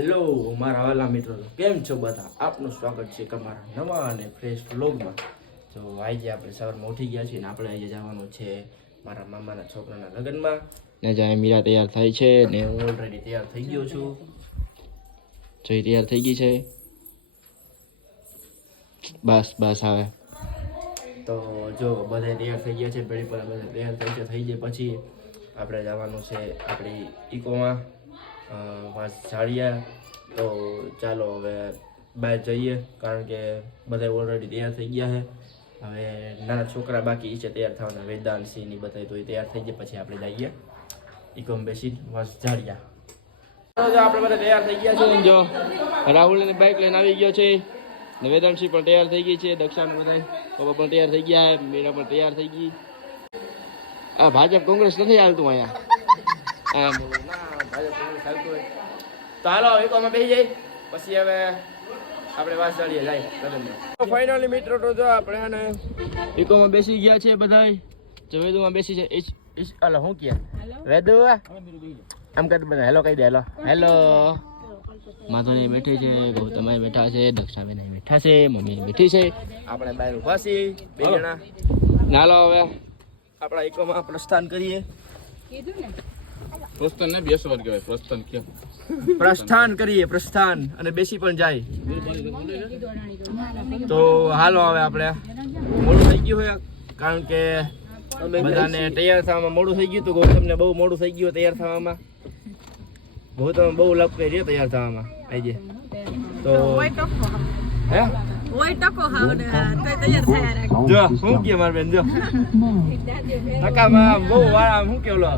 Hello મારા વાલા મિત્રો, કેમ છો બધા? આપનું સ્વાગત છે તમારા નવા અને ફ્રેશ વ્લોગમાં. તો આજે આપણે સવારમાં ઉઠી ગયા છીએ ને આપણે આજે જવાનું છે મારા મામાના છોકરાના લગ્નમાં. ને જ્યાં મીરા તૈયાર થાય છે ને હું ઓલરેડી તૈયાર થઈ ગયો છું. જોઈ તૈયાર થઈ ગઈ છે. બસ આવે તો જો બધા તૈયાર થઈ ગયા છે. પેઢી પર બધા તૈયાર થઈ જાય પછી આપણે જવાનું છે આપણી ઇકોમાં ઝાડિયા. તો ચાલો હવે બહાર જઈએ, કારણ કે બધા ઓલરેડી તૈયાર થઈ ગયા છે. હવે નાના છોકરા બાકી છે તૈયાર થવાના, વેદાંત સિંહ બધા તો તૈયાર થઈ જાય પછી આપણે જઈએ ઇકોમાં બેસી ઝાડિયા. આપણે બધા તૈયાર થઈ ગયા છે. જો રાહુલની બાઇક લઈને આવી ગયો છે ને વેદાંતસિંહ પણ તૈયાર થઈ ગઈ છે. દક્ષાને બધા પપ્પા પણ તૈયાર થઈ ગયા, મીરા પણ તૈયાર થઈ ગઈ. આ ભાજપ કોંગ્રેસ નથી હાલતું અહીંયા. ભાજપ કોંગ્રેસ હાલતું હોય તો હાલો ઇકોમાં બેસી જાય પછી હવે આપણે વાત ચાલીએ જાય લગ્નમાં. ફાઇનલી મિત્રો તો જો આપણે ઇકોમાં બેસી ગયા છે બધા. જો વેદુમાં બેસી છે. હાલો શું કહે વેદુ? આમ કર બધા હેલો કહી દે. હેલો માધુની બેઠી છે, ગૌતમ બેઠા છે, દક્ષાબેન બેઠા છે, મમ્મી બેઠી છે, આપણે બહાર ઉભા છીએ બે જણા. ચાલો હવે આપણા ઇકોમાં પ્રસ્થાન કરીએ. પ્રસ્થાન ને બેસવાનું કહેવાય. પ્રસ્થાન કેમ? પ્રસ્થાન કરીએ, પ્રસ્થાન અને બેસી પણ જાય. તો હાલો હવે આપણે મોડું થઈ ગયું હોય, કારણ કે બધાને તૈયાર થવામાં મોડું થઈ ગયું. તો ગૌતમને બહુ મોડું થઈ ગયું તૈયાર થવામાં. ગૌતમ બહુ લપ કરી રહ્યો તૈયાર થવામાં આજે. તો હે જો શું કે માર બેન, જો ટકામાં બહુ વાળા શું કેવલો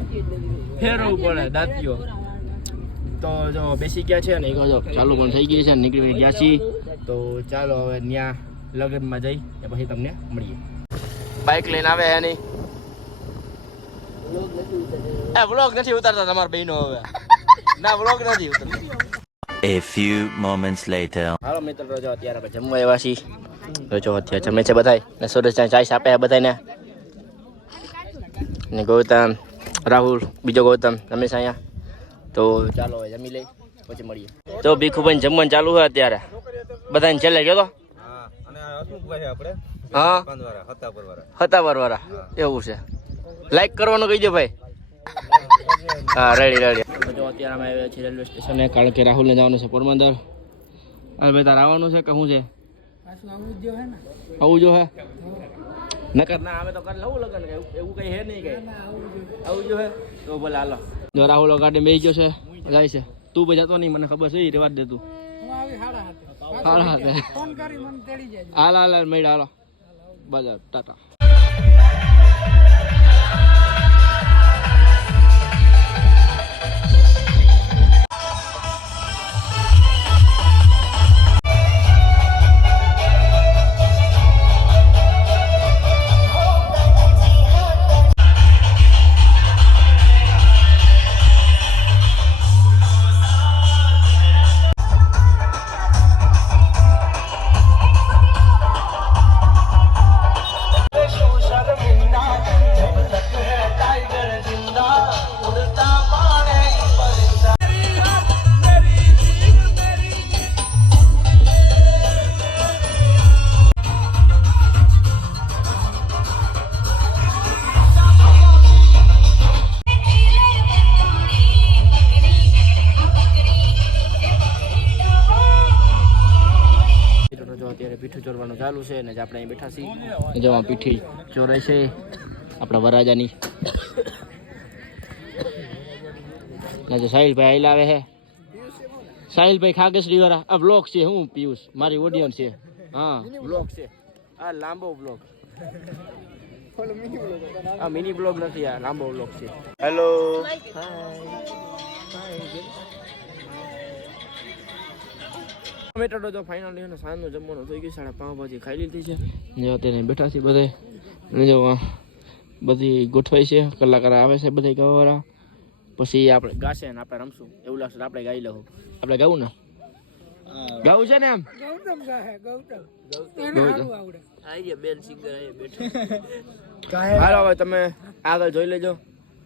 ફેરવું પડે દાંતીઓ. તો જો બેસી ગયા છે ને જો ચાલુ પણ થઈ ગઈ છે, નીકળી ગયા છીએ. તો ચાલો હવે ત્યાં લગ્નમાં જઈ પછી તમને મળીએ. બાઇક લઈને આવે હે નહીં? વ્લોગ નથી ઉતારતા તમારા બહેનો હવે. ના વ્લોગ નથી ઉતારતા. A few moments later. હાલો મિત્રો, જો અત્યારે આપણે જમવા આવ્યા છીએ. જો અત્યારે જમે છે બધા ને સુરેશ ચાય આપે છે બધાને. ને ગૌતમ, રાહુલ, બીજો ગૌતમ રમેશ અહીંયા. તો ચાલો હવે જમી લઈ પછી મળીએ. તો ભીખુભાઈ જમવાનું ચાલુ છે અત્યારે. બધાને છેલ્લે ગયો તો હા હતાપર વાળા એવું છે. લાઈક કરવાનું કહી દો ભાઈ. હા રેડી. જો અત્યારે અમે આવ્યા છીએ રેલવે સ્ટેશને, કારણ કે રાહુલને જવાનું છે પોરબંદર. હવે ભાઈ તારે આવવાનું છે કે શું છે? આવું જો હે નકર ના આવે તો કરી લઉં લગન. એવું કઈ હે નહીં કઈ આવું જો હે તો ભલે હાલો. જો રાહુલ ગાડી બેસી ગયો છે, જાય છે. તું ભાઈ જતો નહીં, મને ખબર છે. રેવા દે તું. હાલ મેળ હાલો બજાર ટાટા. અત્યારે પીઠું ચોરવાનું ચાલુ છે ને આપણે અહીં બેઠા છીએ. જો આ પીઠી ચોરાય છે આપણા વરાજાની. જો સાહિલભાઈ આઈ લાવે છે. સાહિલભાઈ ખાગસડી વાળા. આ બ્લોગ છે. હું પિયુષ મારી ઓડિયન્સ છે. હા બ્લોગ છે. આ લાંબો બ્લોગ. આ મિની બ્લોગ નથી, આ લાંબો બ્લોગ છે. હેલો મેટ્રો તો ફાઇનલી ને સાંજનું જમવાનું થઈ ગયું. 5:30 પાવભાજી ખાઈ લીધી છે. જો અત્યારે બેઠા છીએ બધે. જો બધી ગોઠવાઈ છે, કલાકાર આવે છે બધા ગાવાવાળા. પછી આપણે ગાશે ને આપણે રમશું. એવું લાગશે આપણે ગાઈ લઉં. આપણે ગાવું ને ગાવું છે ને એમ બેન સિંગર બેઠા. હાલો હવે તમે આગળ જોઈ લેજો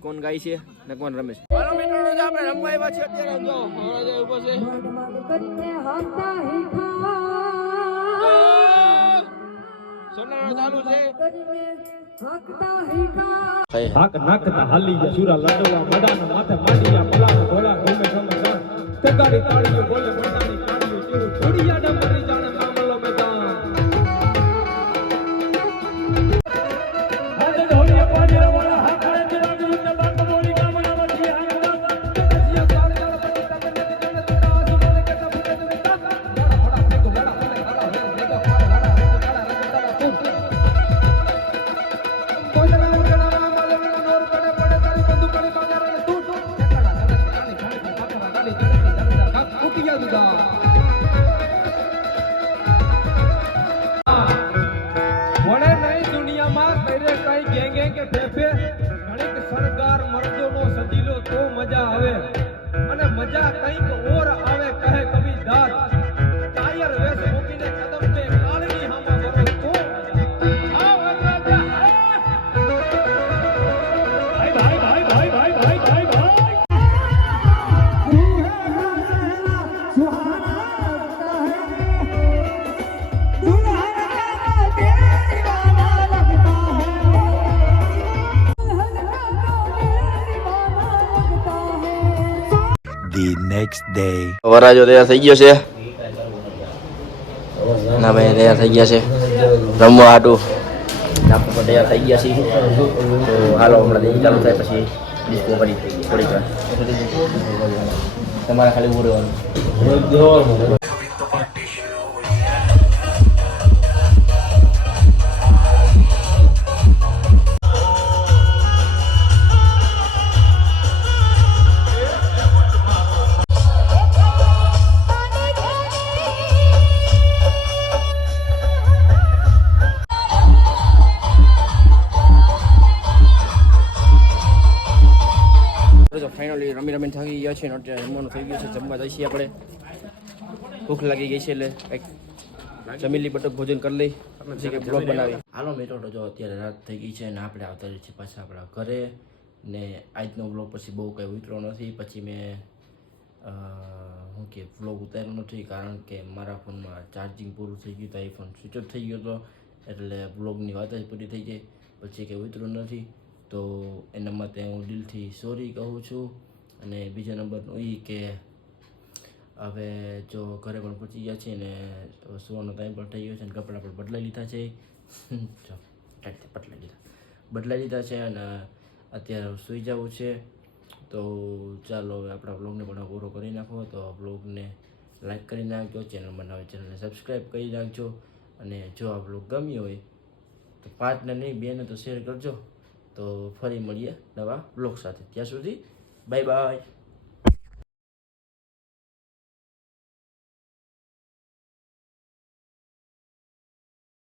કોણ ગાય છે ને કોણ રમે છે. મેટ્રો જ આપણે રમવા આવ્યા છીએ અત્યારે જો હમણાં જે ઊભો છે સોનારો ચાલુ છે હાક નાખતા હાલી ગયા સુરા લાડવા મડાના માથે માંડિયા પલાના ઘોડા ઘૂમે ગમે ગાન તગાડી તાળીઓ બોલે મડાની કાળીઓ જેવું છોડિયા ડમરી જાણે મામલો મેદાન હાથે ઢોલિયા પાજરા વાળા હાકડે દિરાગ યુદ્ધ બાક મોરી ગામના વઠી હાકડા તજિયા તાળીયા પટ્ટા બંને જણ તેડા આસમાને કેતા ફૂટે દે તાક લાડા ફડા ફેકો લાડા ફડે કાળા હે રેગા ફાડા હાડા હે કાળા રંગ કાળા ફૂટ કોદરા ઉડના મામલો નોર પડે પડે તારી બંદૂક પડે બાજારે તૂટ ઠેકાડા ધડક ગાડી ખાડી પાપરા ગાડી ચડતી ધરધર કાક ફૂટિયા દીધા વડે નહીં દુનિયામાં કરે કઈ ગેંગે કે ઠેફે ઘણીક સરદાર મર્દોનો સજીલો તો મજા આવે અને મજા કંઈક ઓર આવે કહે કવિ દાદ કાયર વેશ મૂકીને કદમ તે કાળની હામાં ભરો તો મજા આવે ભાઈ ભાઈ ભાઈ ભાઈ ભાઈ ભાઈ ભાઈ The next day. વરાજો તૈયાર થઈ ગયો છે ના ભાઈ તૈયાર થઈ ગયા છે રમવા હાટું આપણે પણ તૈયાર થઈ ગયા છીએ તો હાલો હમણાં દેવી ચાલુ થાય પછી ડિસ્કો કરી થોડીક વાર તમારે ખાલી ઉભું રહેવાનું તો ફાઇનલી રમીને થાકી ગયા છે ને અત્યારે જમવાનું થઈ ગયું છે જમવા જઈશું આપણે ભૂખ લાગી ગઈ છે એટલે કંઈક જમીલી બટક ભોજન કરી લઈ પછી કંઈક બ્લોગ બનાવી હાલો મિત્રો તો જો અત્યારે રાત થઈ ગઈ છે અને આપણે આવતા રહીએ છીએ પાછા આપણા ઘરે ને આજનો બ્લોગ પછી બહુ કંઈ ઉતરો નથી પછી મેં શું કે બ્લોગ ઉતાર્યો નથી કારણ કે મારા ફોનમાં ચાર્જિંગ પૂરું થઈ ગયું તો એ ફોન સ્વિચ ઓફ થઈ ગયો હતો એટલે બ્લોગની વાત જ પૂરી થઈ ગઈ પછી કંઈ ઉતરું નથી તો એના માટે હું દિલથી સોરી કહું છું અને બીજા નંબરનું એ કે હવે જો ઘરે પણ પહોંચી ગયા છે ને સુવાનો ટાઈમ પણ થઈ ગયો છે અને કપડાં પણ બદલાઈ લીધા છે જો બદલાઈ લીધા છે અને અત્યારે સૂઈ જવું છે તો ચાલો હવે આપણા બ્લોગને પણ પૂરો કરી નાખો તો બ્લોગને લાઈક કરી નાખજો ચેનલમાં નવા ચેનલને સબસ્ક્રાઈબ કરી નાખજો અને જો આ બ્લોગ ગમ્યો હોય તો 5 ને નહીં 2 ને તો શેર કરજો તો ફરી મળીએ નવા બ્લોગ સાથે ત્યાં સુધી બાય બાય